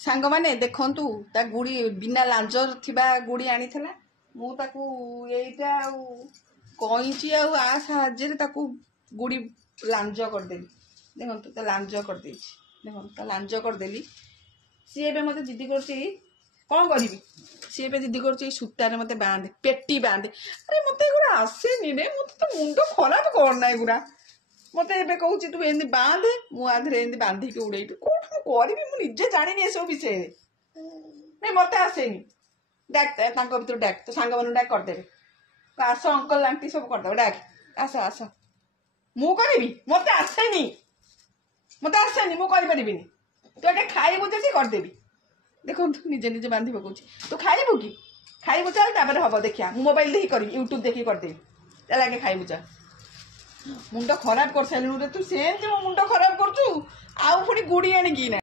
सांग माने देखंतु ता गुड़ी बिना लांज थिबा गुड़ी आनीथला मु ताकू एइटा कईची आ साहाଯ୍ୟରେ ताकू गुड़ी लांज कर देली देखंतु ता लांज कर देछि देखंतु ता लांज कर देली सी एबे मते जिद्दी करछि कौन करिवि सी एबे जिद्दी करछि सूतारे मते बांध पेटी बांध अरे मते गुरा आसेनी रे मते तो मुंडो खराब कर नै गुरा मते एबे कहूछि तू एंदी बांध मु आधरे एंदी बांधी के उड़ेई तू कोठ करिवि मु निजे जानिनी ए सब विषय नै मते आसेनी डाक तांको भितर डाक तो सांग मन डाक कर देबे आस अंकल आंटी सब कर देबे डाक आस आस मु करिवि मते आसेनी मु करि परिबिनी तो एटा खाइबो जे से कर देबी देखो निजे निजे बांधी पकाउछि तो खाइबो कि खाइबो चल तापर हबो देखिया मु मोबाइल देखि करी यूट्यूब देखि कर देबी लागे खाइबो चल मुंड खराब कर साइलु रे तू सेंति मो मुंड खराब करछु आउ पुनी गुड़ी आनी की ना।